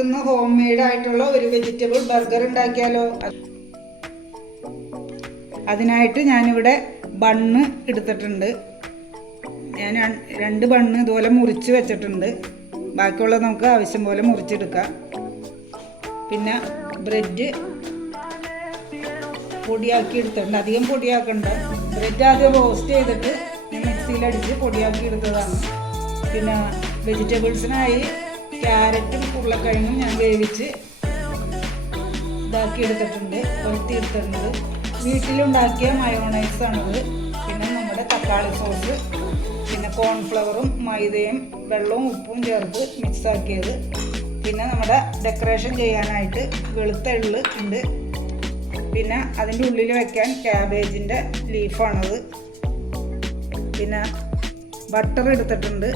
നമുക്കിന്ന് home made ആയിട്ടുള്ള ഒരു വെജിറ്റബിൾ ബർഗർ ഉണ്ടാക്കിയാലോ? അതിനായിട്ട് ഞാനിവിടെ ബണ്ണ് എടുത്തിട്ടുണ്ട്. ഞാൻ 2 ബണ്ണ് ഇതുപോലെ മുറിച്ച് വെച്ചിട്ടുണ്ട്. ബാക്കിയുള്ളത് നമുക്ക് ആവശ്യം പോലെ മുറിച്ചെടുക്കാം. പിന്നെ ബ്രെഡ് പൊടിയാക്കി എടുത്തിട്ടുണ്ട്. അധികം പൊടിയാക്കണ്ട. ബ്രെഡ് ആദ്യം റോസ്റ്റ് ചെയ്തിട്ട് മിക്സിയിലടിച്ച് പൊടിയാക്കി എടുത്തതാണ്. പിന്നെ വെജിറ്റബിൾസിനായി ക്യാരറ്റും ഉരുളക്കിഴങ്ങും ഞാൻ വേവിച്ച് ഇതാക്കി എടുത്തിട്ടുണ്ട്, കൊളുത്തി എടുത്തിട്ടുണ്ട്. വീട്ടിലുണ്ടാക്കിയ മയോണൈസാണിത്. പിന്നെ നമ്മുടെ തക്കാളി സോസ്, പിന്നെ കോൺഫ്ലവറും മൈദയും വെള്ളവും ഉപ്പും ചേർത്ത് മിക്സാക്കിയത്. പിന്നെ നമ്മുടെ ഡെക്കറേഷൻ ചെയ്യാനായിട്ട് വെളുത്ത എള്ള് ഉണ്ട്. പിന്നെ അതിൻ്റെ ഉള്ളിൽ വെക്കാൻ ക്യാബേജിൻ്റെ ലീഫാണത്. പിന്നെ ബട്ടർ എടുത്തിട്ടുണ്ട്.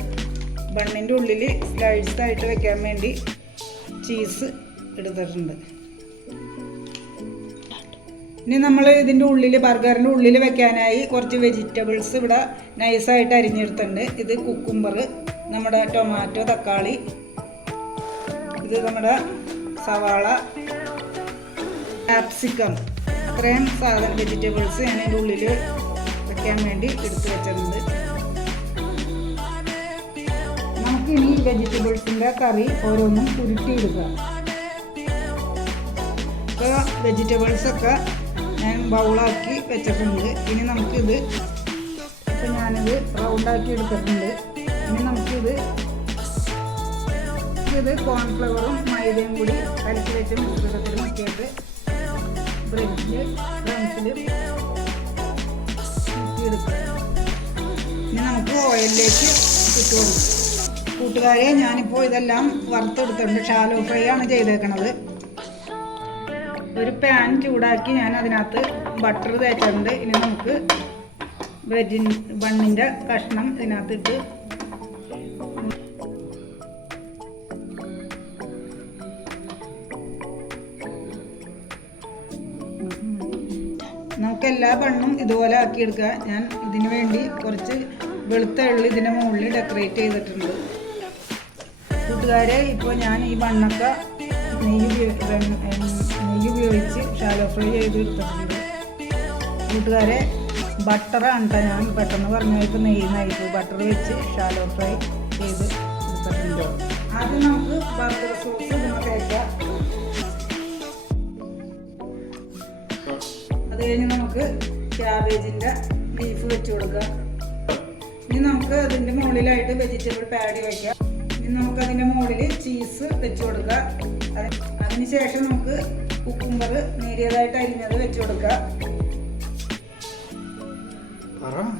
ബണ്ണിൻ്റെ ഉള്ളിൽ സ്ലൈഡ്സായിട്ട് വെക്കാൻ വേണ്ടി ചീസ് എടുത്തിട്ടുണ്ട്. ഇനി നമ്മൾ ഇതിൻ്റെ ഉള്ളിൽ ബർഗറിൻ്റെ ഉള്ളിൽ വെക്കാനായി കുറച്ച് വെജിറ്റബിൾസ് ഇവിടെ നൈസായിട്ട് അരിഞ്ഞെടുത്തിട്ടുണ്ട്. ഇത് കുക്കുംബർ, നമ്മുടെ ടൊമാറ്റോ, തക്കാളി, ഇത് നമ്മുടെ സവാള, ക്യാപ്സിക്കം, അത്രയും വെജിറ്റബിൾസ് ഞാൻ അതിൻ്റെ ഉള്ളിൽ വെക്കാൻ വേണ്ടി എടുത്തു വെച്ചിട്ടുണ്ട്. നമുക്കിനി വെജിറ്റബിൾസിൻ്റെ കറി ഓരോന്നും ഉരുട്ടിയെടുക്കുക. ഇപ്പോൾ വെജിറ്റബിൾസൊക്കെ ഞാൻ ബൗളാക്കി വെച്ചിട്ടുണ്ട്. ഇനി നമുക്കിത് ഇപ്പോൾ ഞാനിത് റൗണ്ടാക്കി എടുത്തിട്ടുണ്ട്. ഇനി നമുക്കിത് കോൺഫ്ലവറും മൈദയും കൂടി കലക്കി വെച്ച് മിശ്രിതത്തിൽ മുക്കിയിട്ട് ബ്രെഡിൽ ക്രംസിൽ മുക്കിയെടുക്കുക. ഇനി നമുക്ക് ഓയിലിലേക്ക് ഇട്ട് കൊടുക്കാം. കൂട്ടുകാരെ, ഞാനിപ്പോൾ ഇതെല്ലാം വറുത്തെടുത്തിട്ടുണ്ട്. ഷാലോ ഫ്രൈ ആണ് ചെയ്തേക്കണത്. ഒരു പാൻ ചൂടാക്കി ഞാൻ അതിനകത്ത് ബട്ടർ തേച്ചിട്ടുണ്ട്. ഇനി നമുക്ക് ബണ്ണിൻ്റെ കഷ്ണം ഇതിനകത്തിട്ട് നമുക്ക് എല്ലാ ബണ്ണും ഇതുപോലെ ആക്കിയെടുക്കുക. ഞാൻ ഇതിനു വേണ്ടി കുറച്ച് വെളുത്ത എള്ള് ഇതിൻ്റെ മുകളിൽ ഡെക്കറേറ്റ് ചെയ്തിട്ടുണ്ട്. കൂട്ടുകാരെ, ഇപ്പോൾ ഞാൻ ഈ ബണ്ണൊക്കെ നെയ്യ് ഉപയോഗിച്ച് ഷാലോ ഫ്രൈ ചെയ്ത് എടുത്തിട്ടുണ്ട്. കൂട്ടുകാരെ, ബട്ടറാണ് കേട്ടോ. ഞാൻ പെട്ടെന്ന് പറഞ്ഞാൽ ഇപ്പോൾ നെയ്യുന്നായിരിക്കും. ബട്ടർ വെച്ച് ഷാലോ ഫ്രൈ ചെയ്ത് എടുത്തിട്ടുണ്ട്. ആദ്യം നമുക്ക് ബർഗർ സോസ് തേക്കാം. അത് കഴിഞ്ഞ് നമുക്ക് ക്യാബേജിൻ്റെ ലീഫ് വെച്ച് കൊടുക്കാം. ഇനി നമുക്ക് അതിൻ്റെ മുകളിലായിട്ട് വെജിറ്റബിൾ പാഡി വയ്ക്കാം. ഇനി നമുക്ക് അതിൻ്റെ മുകളിൽ ചീസ് വെച്ച് കൊടുക്കുക. അതിനുശേഷം നമുക്ക് കുക്കുംബർ നേരിയതായിട്ട് അരിഞ്ഞത് വെച്ച് കൊടുക്കുക.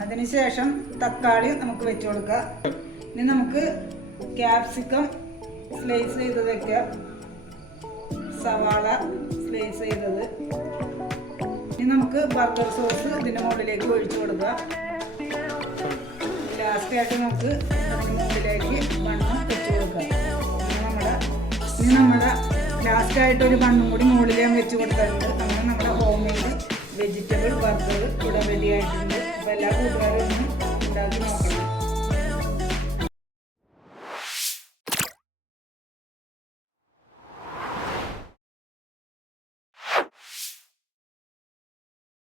അതിനുശേഷം തക്കാളി നമുക്ക് വെച്ച് കൊടുക്കുക. ഇനി നമുക്ക് ക്യാപ്സിക്കം സ്ലൈസ് ചെയ്ത് വയ്ക്കാം. സവാള സ്ലൈസ് ചെയ്തത്. ഇനി നമുക്ക് ബർഗർ സോസ് ഇതിൻ്റെ മുകളിലേക്ക് ഒഴിച്ചു കൊടുക്കുക. ലാസ്റ്റായിട്ട് നമുക്ക് അതിൻ്റെ മുകളിലേക്ക് ബണ്ണ് വെച്ച് കൊടുക്കുക. ഇനി നമ്മുടെ ലാസ്റ്റായിട്ടൊരു ബണ്ണും കൂടി മുകളിൽ ഞാൻ വെച്ച് കൊടുത്തിട്ടുണ്ട്. അങ്ങനെ നമ്മുടെ ഹോം മെയ്ഡ് വെജിറ്റബിൾ ബർഗർ ഇവിടെ റെഡി ആയിട്ടുണ്ട്. അപ്പോൾ എല്ലാ കൂട്ടുകാരും ഒന്ന് ഉണ്ടാക്കി നോക്കണം.